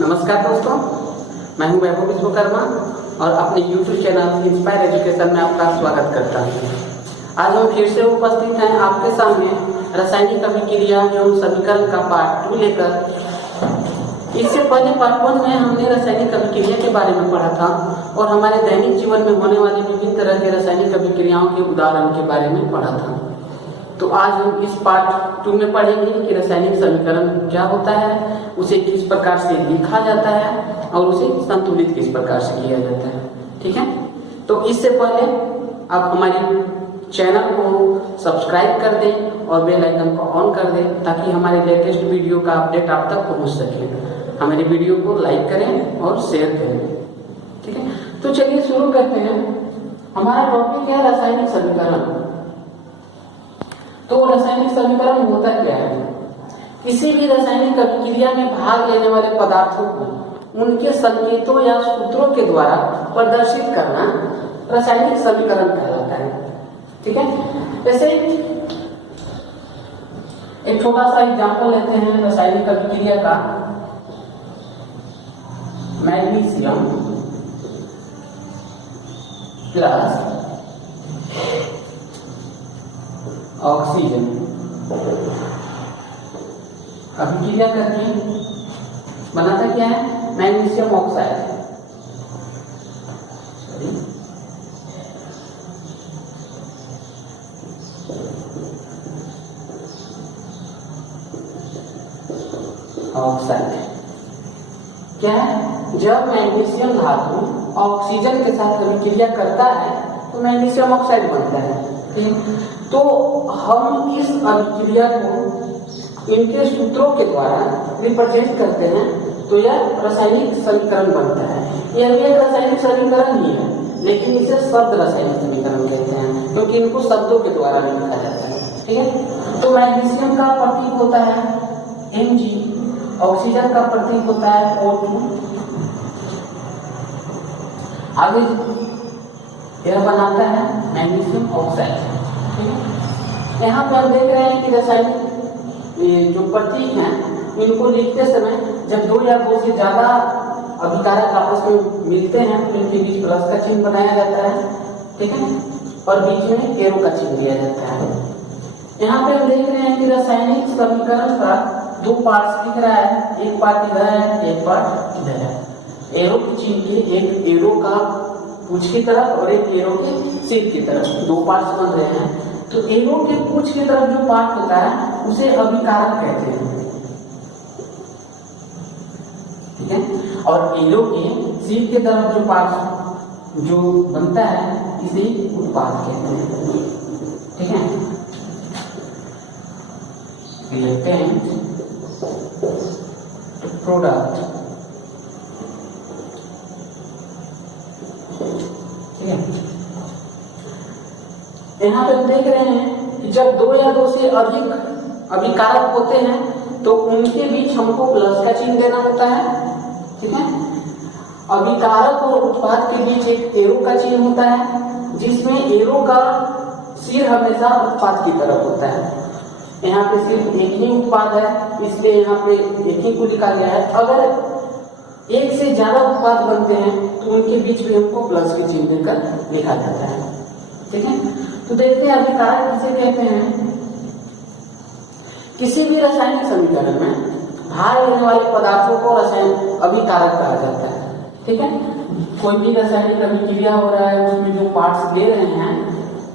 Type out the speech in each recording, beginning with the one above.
नमस्कार दोस्तों, मैं हूं वैभव विश्वकर्मा और अपने YouTube चैनल इंस्पायर एजुकेशन में आपका स्वागत करता हूं। आज हम फिर से उपस्थित हैं आपके सामने रासायनिक अभिक्रिया एवं समीकरण का पार्ट 2 लेकर। इससे पहले पार्ट 1 में हमने रासायनिक अभिक्रिया के बारे में पढ़ा था और हमारे दैनिक जीवन में होने वाली विभिन्न तरह के रासायनिक अभिक्रियाओं के उदाहरण के बारे में पढ़ा था। तो आज हम इस पार्ट 2 में पढ़ेंगे कि रासायनिक समीकरण क्या होता है, उसे किस प्रकार से लिखा जाता है और उसे संतुलित किस प्रकार से किया जाता है। ठीक है, तो इससे पहले आप हमारे चैनल को सब्सक्राइब कर दें और बेल आइकन को ऑन कर दें ताकि हमारे लेटेस्ट वीडियो का अपडेट आप तक पहुंच सके। हमारे वीडियो को लाइक करें और शेयर करें। ठीक है, तो चलिए शुरू करते हैं। हमारा टॉपिक है रासायनिक समीकरण। तो रासायनिक समीकरण होता क्या है? किसी भी रासायनिक अभिक्रिया में भाग लेने वाले पदार्थों को उनके संकेतों या सूत्रों के द्वारा प्रदर्शित करना रासायनिक समीकरण कहलाता है। ठीक है, जैसे एक छोटा सा एग्जांपल लेते हैं रासायनिक अभिक्रिया का। मैग्नीशियम प्लस ऑक्सीजन अभिक्रिया करके बनाता क्या है? Magnesium oxide. ऑक्साइड क्या है? जब मैग्नीशियम धातु ऑक्सीजन के साथ अभिक्रिया करता है तो मैग्नीशियम ऑक्साइड बनता है। ठीक, तो हम इस अभिक्रिया को इनके सूत्रों के द्वारा रिप्रेजेंट करते हैं तो यह रासायनिक समीकरण बनता है। यह भी एक रासायनिक समीकरण ही है, लेकिन इसे शब्द रासायनिक समीकरण कहते हैं क्योंकि इनको शब्दों के द्वारा लिखा जाता है। ठीक है, तो मैग्नीशियम का प्रतीक होता है Mg, ऑक्सीजन का प्रतीक होता है O2। आगे यह बनाता है मैग्नीशियम ऑक्साइड। यहाँ पर देख रहे हैं कि रासायनिक जो प्रतीक हैं इनको लिखते समय जब दो या दो से ज्यादा अभिकारक आपस में मिलते हैं तो इनके बीच प्लस का चिन्ह बनाया जाता है। ठीक है, और बीच में एरो का चिन्ह दिया जाता है। यहाँ पे हम देख रहे हैं कि रासायनिक समीकरण का दो पार्ट्स दिख रहा है, एक पार्ट इधर है, एक पार्ट इधर है। एरो के चिन्ह के एक एरो का पूंछ की तरफ और एक एरो के सिर की तरफ दो पार्ट्स बन रहे हैं। तो एरो के पूंछ की तरफ जो पार्ट होता है उसे अभिकारक कहते हैं। ठीक है, और एरो के सिर की तरफ जो पार्ट जो बनता है इसे उत्पाद कहते हैं। ठीक है, रिएक्टेंट प्रोडक्ट। ठीक है, यहाँ पे देख रहे हैं कि जब दो या दो से अधिक अभिकारक होते हैं तो उनके बीच हमको प्लस का चिन्ह देना होता है। ठीक है, अभिकारक और उत्पाद के बीच एक एरो का चिन्ह होता है जिसमें एरो का सिर हमेशा उत्पाद की तरफ होता है। यहाँ पे सिर्फ एक ही उत्पाद है इसलिए यहाँ पे एक ही को लिखा गया है। अगर एक से ज्यादा उत्पाद बनते हैं तो उनके बीच में हमको प्लस के चिन्ह देकर लिखा जाता है। ठीक है, तो देखते हैं अभिकारक किसे कहते हैं। किसी भी रासायनिक समीकरण में भाग लेने वाले पदार्थों को रासायनिक अभिकारक कहा जाता है। ठीक है, कोई भी रासायनिक अभिक्रिया हो रहा है उसमें जो पार्ट्स ले रहे हैं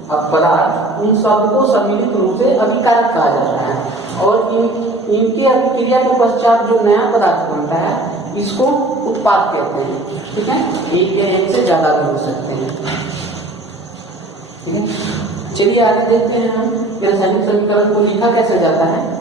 अब पदार्थ, उन सबको सम्मिलित रूप से अभिकारक कहा जाता है और इनके अभिक्रिया के पश्चात जो नया पदार्थ बनता है इसको उत्पाद कहते हैं। ठीक है, एक या एक से ज्यादा भी हो सकते हैं। ठीक है, चलिए आगे देखते हैं हम रासायनिक समीकरण को लिखा कैसे जाता है।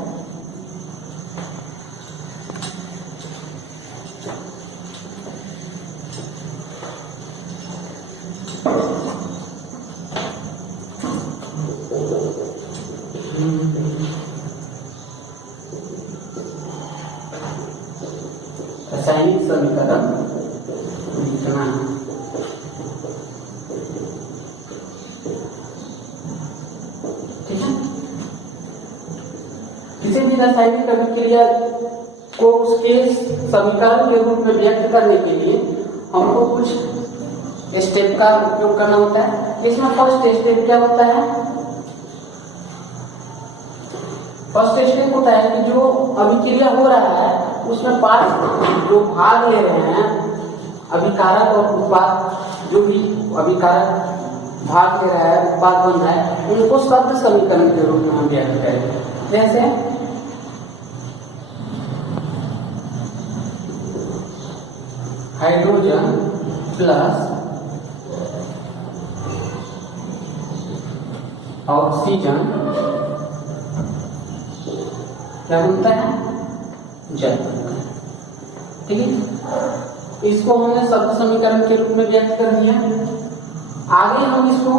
रासायनिक समीकरण लिखना है। ठीक है, किसी भी रासायनिक अभिक्रिया को उसके समीकरण के रूप में व्यक्त करने के लिए हमको कुछ स्टेप का उपयोग करना होता है। इसमें फर्स्ट स्टेप क्या होता है? फर्स्ट स्टेप होता है कि जो अभिक्रिया हो रहा है उसमें पार्ट जो भाग ले रहे हैं, अभिकारक और उत्पाद, जो भी अभिकारक भाग ले रहा है, उत्पाद बन रहा है, उनको शब्द समीकरण के रूप में हम व्यक्त करेंगे। जैसे हाइड्रोजन प्लस ऑक्सीजन क्या बनता है? जल। ठीक है, इसको हमने शब्द समीकरण के रूप में व्यक्त कर दिया। आगे हम इसको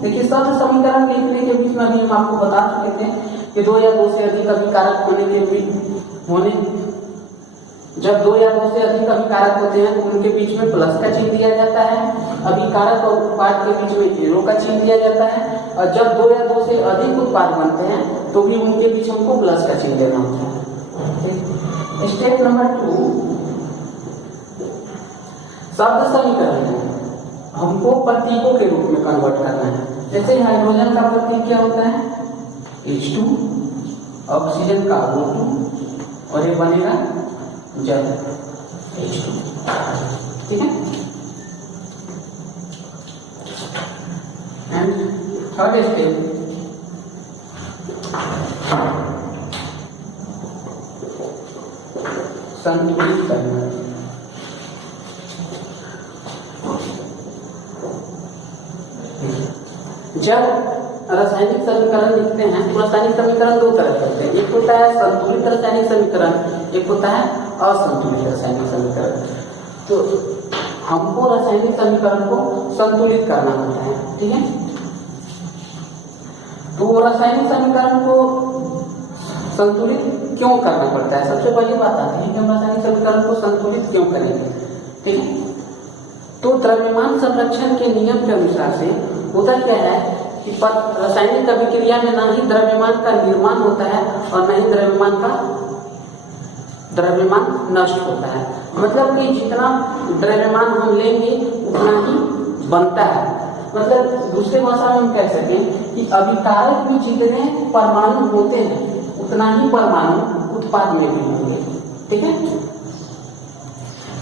देखिए, शब्द समीकरण लिखने के बीच में अभी हम आपको बता चुके थे कि दो या दो से अधिक अभिकारक जब दो या दो से अधिक अभिकारक होते हैं तो उनके बीच में प्लस का चिन्ह दिया जाता है, अभिकारक और उत्पाद के बीच में एरो का चिन्ह दिया जाता है, और जब दो या दो से अधिक उत्पाद बनते हैं तो भी उनके बीच हमको प्लस का चिन्ह देना होता है। स्टेप नंबर 2, शब्द समीकरण हमको प्रतीकों के रूप में कन्वर्ट करना है। जैसे हाइड्रोजन का प्रतीक क्या होता है? H2, ऑक्सीजन का O2, और ये बनेगा जल, H2। ठीक है, एंड थर्ड स्टेप, संतुलित करना। जब रासायनिक समीकरण लिखते हैं तो रासायनिक समीकरण दो तरह के होते हैं। एक होता है संतुलित रासायनिक समीकरण, एक होता है असंतुलित रासायनिक समीकरण। तो हमको रासायनिक समीकरण को संतुलित करना होता है। ठीक है, तो रासायनिक समीकरण को संतुलित क्यों करना पड़ता है? सबसे पहली बात आती है कि हम रासायनिक समीकरण को संतुलित क्यों करेंगे। ठीक है, तो द्रव्यमान संरक्षण के नियम के अनुसार से होता क्या है कि रासायनिक अभिक्रिया में ना ही द्रव्यमान का निर्माण होता है और न ही द्रव्यमान नष्ट होता है। मतलब कि जितना द्रव्यमान हम लेंगे उतना ही बनता है। मतलब दूसरे भाषा में हम कह सकें कि अभिकारक में जितने परमाणु होते हैं उतना ही परमाणु उत्पाद में भी होंगे। ठीक है,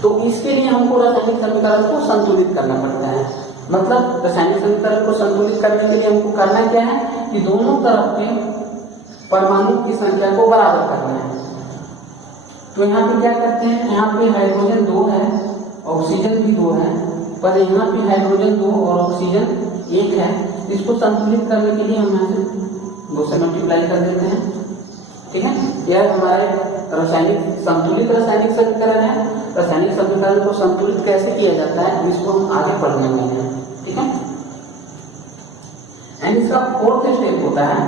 तो इसके लिए हमको रासायनिक समीकरण को संतुलित करना पड़ता है। मतलब रासायनिक समीकरण को संतुलित करने के लिए हमको करना क्या है कि दोनों तरफ के परमाणु की संख्या को बराबर करना है। तो यहाँ पे क्या करते हैं, यहाँ पे हाइड्रोजन 2 है, ऑक्सीजन भी 2 है, पर यहाँ पे हाइड्रोजन 2 और ऑक्सीजन 1 है। इसको संतुलित करने के लिए हम यहाँ से 2 से मल्टीप्लाई कर देते हैं। ठीक है, यह हमारे संतुलित रासायनिक समीकरण है। रासायनिक समीकरण को संतुलित कैसे किया जाता है इसको हम आगे पढ़ने वाले हैं। ठीक है, एंड इसका फोर्थ स्टेप होता है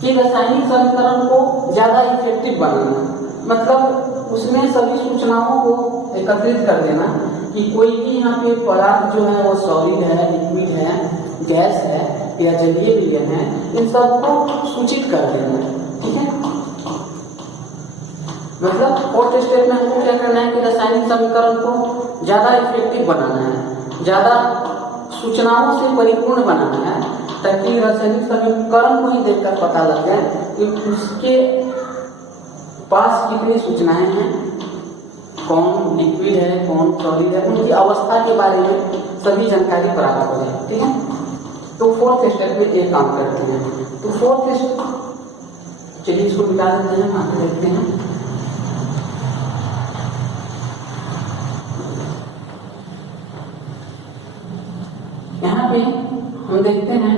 कि रासायनिक समीकरण को ज्यादा इफेक्टिव बनाना। मतलब उसमें सभी सूचनाओं को एकत्रित कर देना कि कोई भी यहाँ पे पदार्थ जो है वो सॉलिड है, लिक्विड है, गैस है या जलीय विलयन है, इन सबको सूचित कर देना। ठीक है, मतलब फोर्थ स्टेप में हमको क्या करना है कि रासायनिक समीकरण को ज्यादा इफेक्टिव बनाना है, ज्यादा सूचनाओं से परिपूर्ण बनाना है, ताकि रासायनिक समीकरण को ही देखकर पता लग जाए कि उसके पास कितनी सूचनाएं हैं, कौन लिक्विड है, कौन सॉलिड है, उनकी अवस्था के बारे में सभी जानकारी प्राप्त हो जाए। ठीक है, तो फोर्थ स्टेप में एक काम करते हैं। तो फोर्थ स्टेप, चलिए इसको मिटा देते हैं, आगे देखते हैं। यहाँ पे हम देखते हैं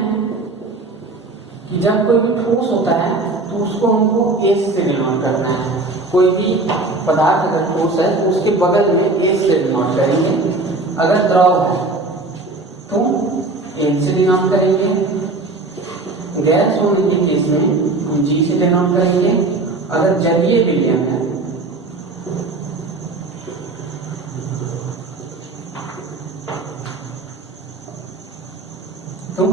कि जब कोई भी ठोस होता है तो उसको हमको एस से डिनोट करना है। कोई भी पदार्थ अगर ठोस है तो उसके बगल में एस से डिनोट करेंगे। अगर द्रव है तो एन से डिनोट करेंगे। गैस होने के केस में हम जी से डिनोट करेंगे। अगर जलीय विलयन है तो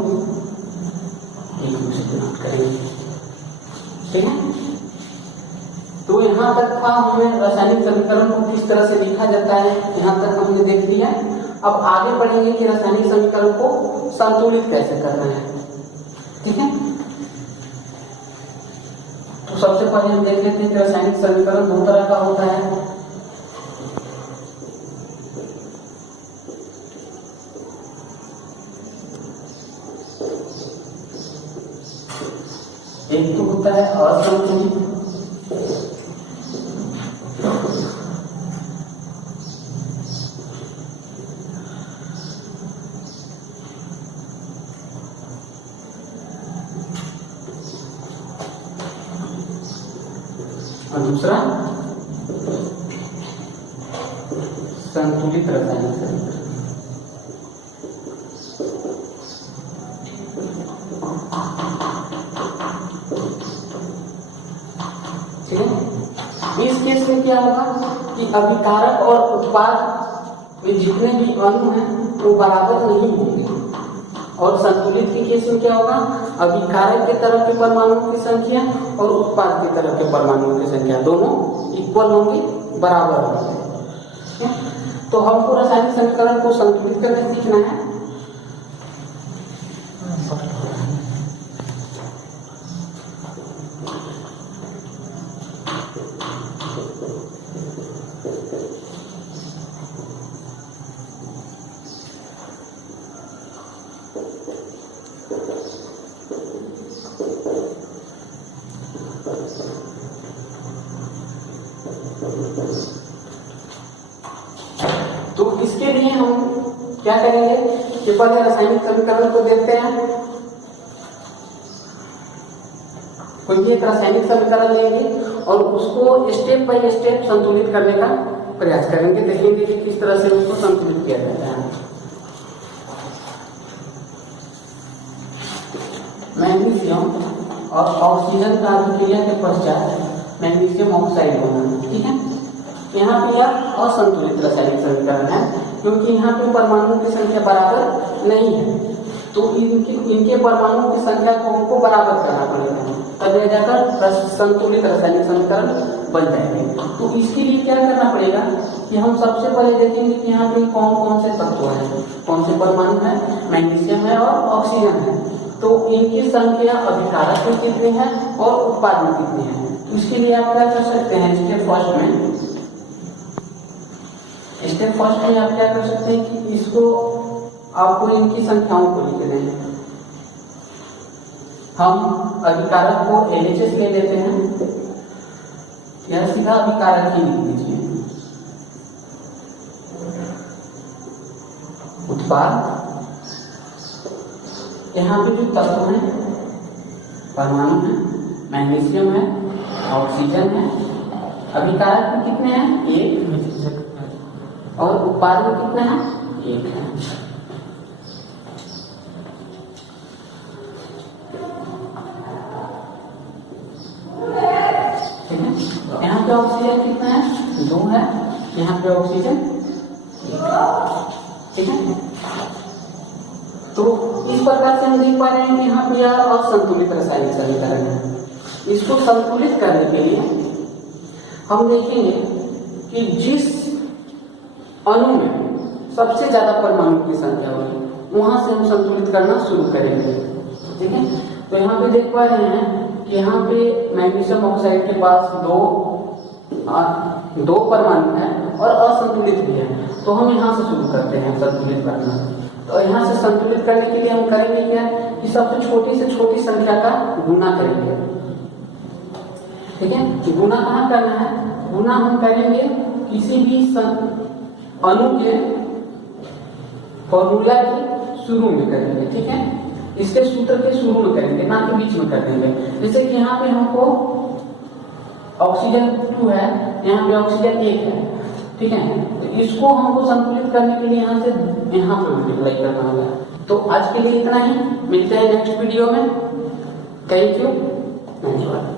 एक से डिनोट करेंगे। ठीक है, तो यहाँ तक था, हमें रासायनिक समीकरण को किस तरह से लिखा जाता है यहाँ तक हमने देख लिया। अब आगे बढ़ेंगे कि रासायनिक समीकरण को संतुलित कैसे करना है। ठीक है, तो सबसे पहले हम देख लेते हैं कि रासायनिक समीकरण दो तरह का होता है। एक तो होता है असंतुलित, और दूसरा संतुलित रासायनिक समीकरण। ठीक है, इस केस में क्या होगा कि अभिकारक और उत्पाद में जितने भी अणु हैं वो बराबर नहीं होंगे, और संतुलित के केस में क्या होगा, अभिकारक के तरफ के परमाणुओं की संख्या और उत्पाद की तरफ के परमाणुओं की संख्या दोनों इक्वल होंगी, बराबर होंगे। तो हमको रासायनिक समीकरण को संतुलित करके सीखना है। तो इसके लिए हम क्या करेंगे कि पहले रासायनिक समीकरण को देखते हैं। कोई एक रासायनिक समीकरण लेंगे और उसको स्टेप बाय स्टेप संतुलित करने का प्रयास करेंगे, देखेंगे कि किस तरह से उसको संतुलित किया जाता है। मैग्नीशियम और ऑक्सीजन का अभिक्रिया के पश्चात मैग्नीशियम ऑक्साइड होना। ठीक है, यहाँ पे यह असंतुलित रासायनिक समीकरण है, क्योंकि यहाँ पे परमाणुओं की संख्या बराबर नहीं है। तो इनके परमाणुओं की संख्या को हमको बराबर करना पड़ेगा, तब यह जाकर संतुलित रासायनिक समीकरण बन जाएंगे। तो इसके लिए क्या करना पड़ेगा कि हम सबसे पहले देखेंगे कि यहाँ पे कौन कौन से तत्व हैं, कौन से परमाणु हैं, मैग्नीशियम है और ऑक्सीजन है। तो इनकी संख्या अभिकारक में कितनी है और उत्पाद में कितनी है। इसके लिए आप क्या कर सकते हैं, स्टेप फर्स्ट में आप क्या कर सकते हैं कि इसको आपको इनकी संख्याओं को लिख दें। हम अभिकारक को LHS ले लेते हैं, यह सीधा अभिकारक ही लिख दीजिए। उत्पाद, यहाँ पे जो तत्व हैं, परमाणु है, मैग्नीशियम है, ऑक्सीजन है, अभिकारक में कितने हैं, एक, और उत्पाद में कितने हैं, एक है। ठीक है, यहाँ पे ऑक्सीजन कितना है, 2 है, यहाँ पे ऑक्सीजन 1। ठीक है, तो इस प्रकार से हम देख पा रहे हैं कि यहाँ पे यह असंतुलित रासायनिक समीकरण है। इसको संतुलित करने के लिए हम देखेंगे कि जिस अणु में सबसे ज्यादा परमाणु की संख्या होगी वहां से हम संतुलित करना शुरू करेंगे। ठीक है, तो यहाँ पे देख पा रहे हैं कि यहाँ पे मैग्नीशियम ऑक्साइड के पास दो परमाणु है और असंतुलित भी है। तो हम यहाँ से शुरू करते हैं संतुलित करना। तो यहाँ से संतुलित करने के लिए हम करेंगे क्या कि सबसे छोटी से छोटी संख्या का गुना करेंगे। ठीक है, गुना कहाँ करना है, गुना हम करेंगे किसी भी अणु के फॉर्मूला के शुरू में करेंगे। ठीक है, इसके सूत्र के शुरू में करेंगे, ना कि बीच में कर देंगे। जैसे कि यहाँ पे हमको ऑक्सीजन 2 है, यहाँ पे ऑक्सीजन 1 है। ठीक है, तो इसको हमको संतुलित करने के लिए यहाँ से यहाँ पे मल्टीप्लाई करना होगा। तो आज के लिए इतना ही, मिलते हैं नेक्स्ट वीडियो में। थैंक यू, धन्यवाद।